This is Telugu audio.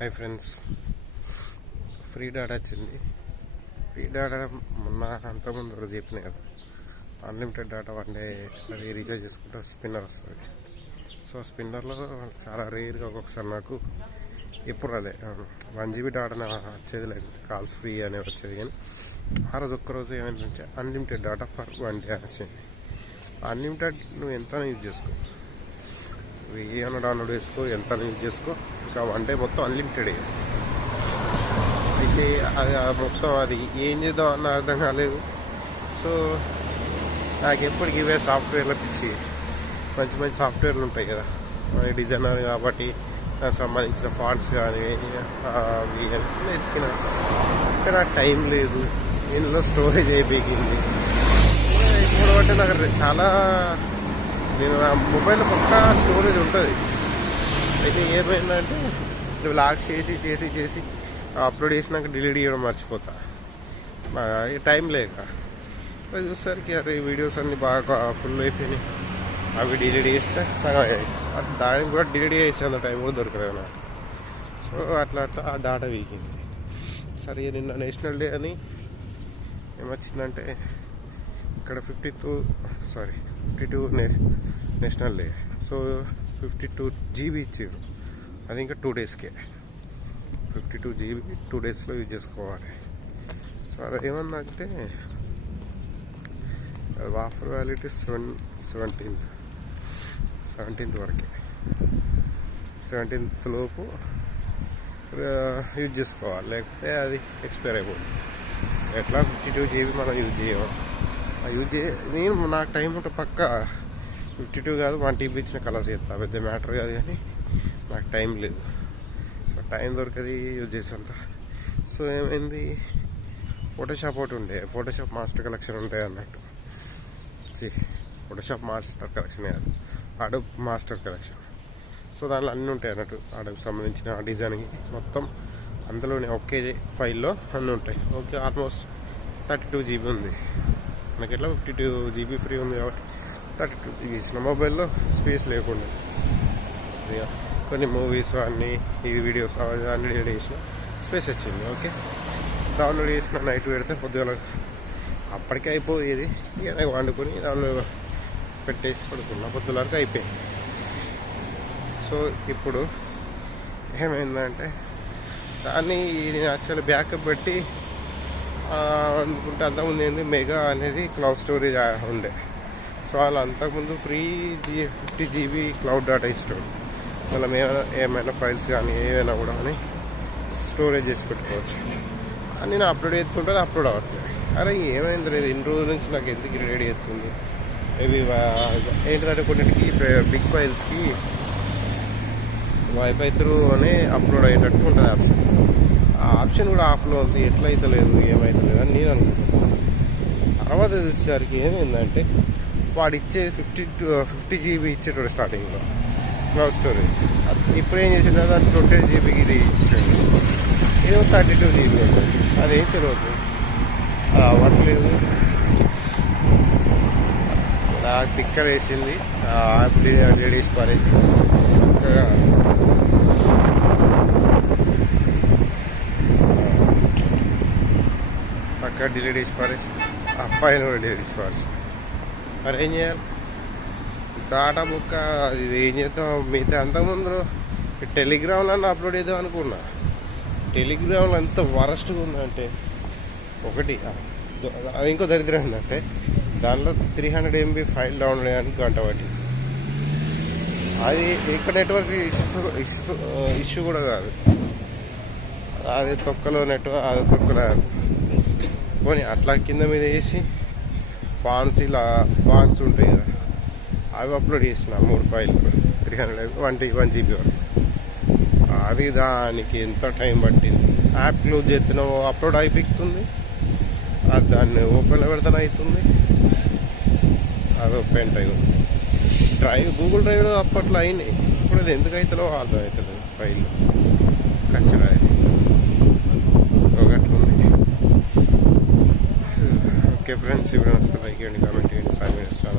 హాయ్ ఫ్రెండ్స్, ఫ్రీ డాటా వచ్చింది. ఫ్రీ డాటా మొన్న అంతకుముందు రోజు చెప్పినాయి కదా, అన్లిమిటెడ్ డాటా వన్ డే అది రీఛార్జ్ చేసుకుంటే స్పిన్నర్ వస్తుంది. సో స్పిన్నర్లో చాలా రేర్గా ఒక్కొక్కసారి నాకు ఎప్పుడు అదే 1 GB డాటా వచ్చేది, లేకపోతే కాల్స్ ఫ్రీ అనేది వచ్చేది. కానీ ఆ రోజు ఒక్కరోజు ఏమైందంటే అన్లిమిటెడ్ డాటా ఫర్ 1 డే వచ్చింది. అన్లిమిటెడ్ నువ్వు ఎంత యూజ్ చేసుకో, ఏమైనా డౌన్లోడ్ చేసుకో, ఎంత యూజ్ చేసుకో, ఇంకా 1 డే మొత్తం అన్లిమిటెడ్. అయితే అది మొత్తం అది ఏం చేద్దాం అన్న అర్థం కాలేదు. సో నాకు ఎప్పటికి ఇవే సాఫ్ట్వేర్లు పిచ్చి, మంచి మంచి సాఫ్ట్వేర్లు ఉంటాయి కదా, డిజైనర్ కాబట్టి నాకు సంబంధించిన ఫాంట్స్ కానీ అవి ఎత్తికిన, ఇంకా నాకు టైం లేదు. ఇందులో స్టోరేజ్ అయిపోయింది. ఇప్పుడు అంటే నాకు చాలా, నేను నా మొబైల్లో పక్కా స్టోరేజ్ ఉంటుంది. అయితే ఏమైందంటే లాస్ట్ చేసి అప్లోడ్ చేసినాక డిలీట్ చేయడం మర్చిపోతా, టైం లేక. అది చూసేసరికి అరే వీడియోస్ అన్నీ బాగా ఫుల్ అయిపోయినాయి. అవి డిలీట్ చేస్తే సగం అయ్యాయి. దానికి కూడా డిలీట్ చేసేంత టైం కూడా దొరకలేదు నాకు. సో అట్లా ఆ డాటా వీకింది. సరే నిన్న నేషనల్ డే అని ఏమొచ్చిందంటే ఇక్కడ 52 నేషనల్ డే. సో 52 GB ఇచ్చారు. అది ఇంకా 2 డేస్కే 52 GB 2 డేస్లో యూజ్ చేసుకోవాలి. సో అది ఏమన్నంటే అది ఆఫర్ వ్యాలిటీ 17th వరకే. 17th లోపు యూజ్ చేసుకోవాలి, లేకపోతే అది ఎక్స్పైర్ అయిపోతుంది. ఎట్లా 52 GB మనం యూజ్ చేయము. నేను నాకు టైం ఉంటే పక్క 52 కాదు 1 TB ఇచ్చిన కలర్స్ చేస్తా, పెద్ద మ్యాటర్ కాదు. కానీ నాకు టైం లేదు. సో టైం దొరికేది యూజ్ చేసేంత. సో ఏమైంది, ఫోటోషాప్ ఒకటి ఉండే, ఫోటోషాప్ మాస్టర్ కలెక్షన్ ఉంటాయి అన్నట్టు. ఫోటోషాప్ మాస్టర్ కలెక్షన్ కాదు, అడోబ్ మాస్టర్ కలెక్షన్. సో దాంట్లో అన్నీ ఉంటాయి అన్నట్టు, అడోబ్ సంబంధించిన డిజైనింగ్ మొత్తం అందులోనే ఒకే ఫైల్లో అన్నీ ఉంటాయి. ఓకే, ఆల్మోస్ట్ 32 GB ఉంది. మనకి ఎట్లా 52 GB ఫ్రీ ఉంది కాబట్టి 32 GB ఇచ్చిన మొబైల్లో స్పేస్ లేకుండా కొన్ని మూవీస్ అన్నీ ఈ వీడియోస్ అన్నీ డిలీట్ చేసిన స్పేస్ వచ్చింది. ఓకే, డౌన్లోడ్ చేసిన నైట్ పెడితే పొద్దుగల అప్పటికే అయిపోయేది. ఇక వండుకొని దానిలో పెట్టేసి పడుకున్న పొద్దుల వరకు అయిపోయింది. సో ఇప్పుడు ఏమైందంటే దాన్ని నేను యాక్చువల్లీ బ్యాకప్ పెట్టి అనుకుంటే అంతకుముందు ఏంది మెగా అనేది క్లౌడ్ స్టోరేజ్ ఉండే. సో వాళ్ళు అంతకుముందు ఫ్రీ 50 GB క్లౌడ్ డేటా ఇస్తాడు. మనం ఏమైనా ఫైల్స్ కానీ ఏమైనా కూడా అని స్టోరేజ్ చేసి పెట్టుకోవచ్చు. అని నేను అప్లోడ్ చేస్తుంటుంది, అప్లోడ్ అవ్వట్లేదు. అరే ఏమైంది లేదు, ఇన్ని రోజుల నుంచి నాకు ఎందుకు రెడీ చేస్తుంది. మేబీ ఏంటంటే కొన్నిటికి బిగ్ ఫైల్స్కి వైఫై త్రూ అని అప్లోడ్ అయ్యేటట్టు ఉంటుంది ఆప్షన్. ఆ ఆప్షన్ కూడా ఆఫ్లో ఉంది. ఎట్లయితే లేదు ఏమైతే అని నేను అనుకుంటున్నాను. తర్వాత చూసేసరికి ఏమైందంటే వాడు ఇచ్చేది 50 GB ఇచ్చేటోడు స్టార్టింగ్లో క్లౌడ్ స్టోరేజ్. ఇప్పుడు ఏం చేసింది, దాన్ని 20 GBకి ఇది ఇచ్చాడు. ఏదో 32 GB ఉంటుంది. అదేం చదవద్దు, అవ్వట్లేదు. నాకు టిక్కర్ వేసింది, యాప్ లేడీస్ పారేసి చక్కగా డిలీట్ చేసి పారేసి ఆ ఫైల్ కూడా డిలీట్ చేసి పారేసి. మరి ఏం చేయాలి, డాటా బుక్ ఇది ఏం చేద్దాం. మిగతా అంతకుముందు టెలిగ్రామ్లో అప్లోడ్ చేద్దాం అనుకున్నా. టెలిగ్రామ్లో ఎంత వరస్ట్గా ఉందంటే, ఒకటి అది ఇంకో దరిద్రం ఏంటంటే దానిలో 300 MB ఫైల్ డౌన్లోడ్ చేయడానికి గంట పట్టింది. అది ఇక్కడ నెట్వర్క్ ఇష్యూ కూడా కాదు, అది తొక్కలో నెట్వర్క్, అది తొక్కలో పోనీ అట్లా కింద మీద వేసి ఫాన్స్ ఉంటాయి కదా, అవి అప్లోడ్ చేసిన 3 ఫైల్ 1 GB వరకు. అది దానికి ఎంత టైం పట్టింది. యాప్ క్లోజ్ చేస్తున్నావు, అప్లోడ్ అయిపోతుంది, అది దాన్ని ఓపెన్లో పెడతానే అవుతుంది. అది పెన్ డ్రైవ్ గూగుల్ డ్రైవ్లో అప్పట్లో అయినాయి. ఇప్పుడు అది ఎందుకు అవుతుందో అర్థం అవుతుంది. ఫైల్ కచ్చరా ఒకట్లుంది. ఓకే ఫ్రెండ్స్, ఇప్పుడు లైక్ చేయండి, కామెంట్ చేయండి, సబ్స్క్రైబ్